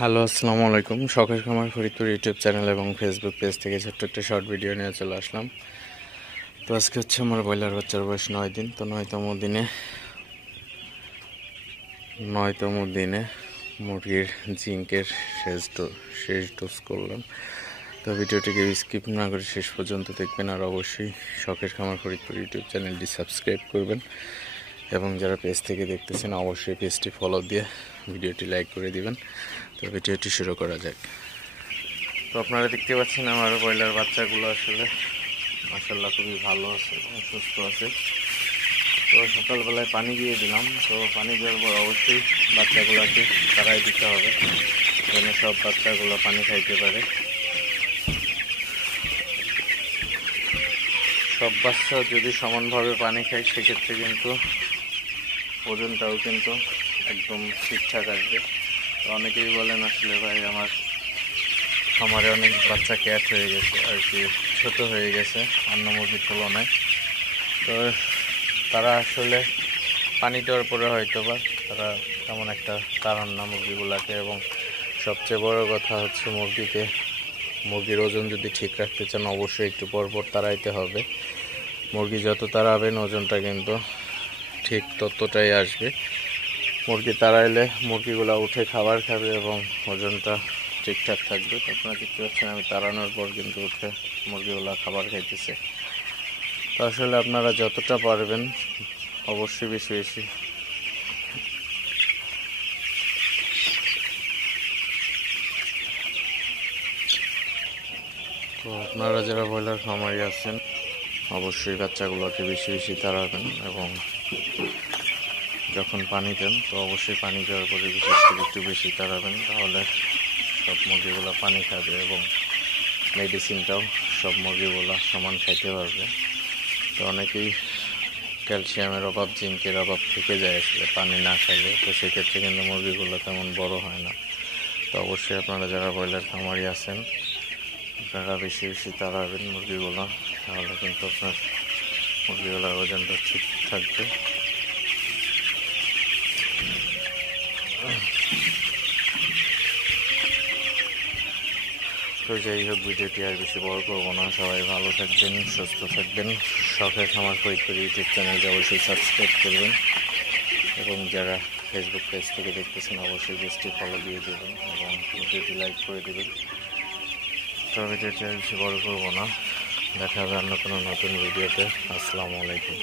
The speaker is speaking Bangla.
হ্যালো, আসসালামু আলাইকুম। শখের খামার ফরিদপুর ইউটিউব চ্যানেল এবং ফেসবুক পেজ থেকে ছোট্ট একটা শর্ট ভিডিও নিয়ে চলে আসলাম। তো আজকে হচ্ছে আমার ব্রয়লার বাচ্চার বয়স 9 দিন। তো নয়তম দিনে মুরগির জিঙ্কের শেষ ডোজ করলাম। তো ভিডিওটিকে স্কিপ না করে শেষ পর্যন্ত দেখবেন, আর অবশ্যই শখের খামার ফরিদপুর ইউটিউব চ্যানেলটি সাবস্ক্রাইব করবেন এবং যারা পেজ থেকে দেখতেছেন অবশ্যই পেজটি ফলো দিয়ে ভিডিওটি লাইক করে দিবেন। তো ভিডিওটি শুরু করা যাক। তো আপনারা দেখতে পাচ্ছেন আমার ব্রয়লার বাচ্চাগুলো আসলে মাশাআল্লাহ খুবই ভালো আছে এবং সুস্থ আছে। তো সকালবেলায় পানি দিয়ে দিলাম। তো পানি দেওয়ার পর অবশ্যই বাচ্চাগুলোকে তাড়াই দিতে হবে যেন সব বাচ্চাগুলো পানি খাইতে পারে। সব বাচ্চা যদি সমানভাবে পানি খায় সেক্ষেত্রে কিন্তু ওজনটাও কিন্তু একদম ঠিকঠাক আসবে। তো অনেকেই বলেন আসলে ভাই আমার খামারে অনেক বাচ্চা ক্যাট হয়ে গেছে, আর কি ছোট হয়ে গেছে অন্য মুরগির তুলনায়। তো তারা আসলে পানি দেওয়ার পরে হয়তো বা তারা তেমন একটা তাড়ান না মুরগিগুলোকে, এবং সবচেয়ে বড় কথা হচ্ছে মুরগির ওজন যদি ঠিক রাখতে চান অবশ্যই একটু পরপর তাড়াইতে হবে। মুরগি যত তাড়াবেন ওজনটা কিন্তু ঠিক ততটাই আসবে। মুরগি তাড়াইলে মুরগিগুলো উঠে খাবার খাবে এবং ওজনটা ঠিকঠাক থাকবে। তো আপনারা দেখতে পাচ্ছেন আমি তাড়ানোর পর কিন্তু উঠে মুরগিগুলো খাবার খাইতেছে। তো আসলে আপনারা যতটা পারবেন অবশ্যই বেশি বেশি তো আপনারা যারা ব্রয়লার খামারি আছেন অবশ্যই বাচ্চাগুলোকে বেশি বেশি তাড়াবেন, এবং যখন পানি দেন তো অবশ্যই পানি দেওয়ার পরে বিশেষ করে একটু বেশি তাড়াবেন, তাহলে সব মুরগিগুলো পানি খাবে এবং মেডিসিনটাও সব মুরগিগুলো সমান খাইতে পারবে। তো অনেকেই ক্যালসিয়ামের অভাব, জিঙ্কের অভাব থেকে যায় আসলে পানি না খাইলে। তো সেক্ষেত্রে কিন্তু মুরগিগুলো তেমন বড় হয় না। তো অবশ্যই আপনারা যারা ব্রয়লার খামারি আছেন আপনারা বেশি বেশি তাড়াবেন মুরগিগুলো, তাহলে কিন্তু আপনার মুরগিগুলোর ওজনটা ঠিক থাকবে। তো যাই হোক, ভিডিওটি আর বেশি বড় করবো না। সবাই ভালো থাকবেন, সুস্থ থাকবেন। শখের খামার ফরিদপুর ইউটিউব চ্যানেলটি অবশ্যই সাবস্ক্রাইব করবেন, এবং যারা ফেসবুক পেজ থেকে দেখতেছেন অবশ্যই পেজটি ফলো দিয়ে দেবেন এবং ভিডিওটি লাইক করে দেবেন। তো ভিডিওটি আর বেশি বড় করবো না, দেখা হবে অন্য কোনো নতুন ভিডিওতে। আসসালামু আলাইকুম।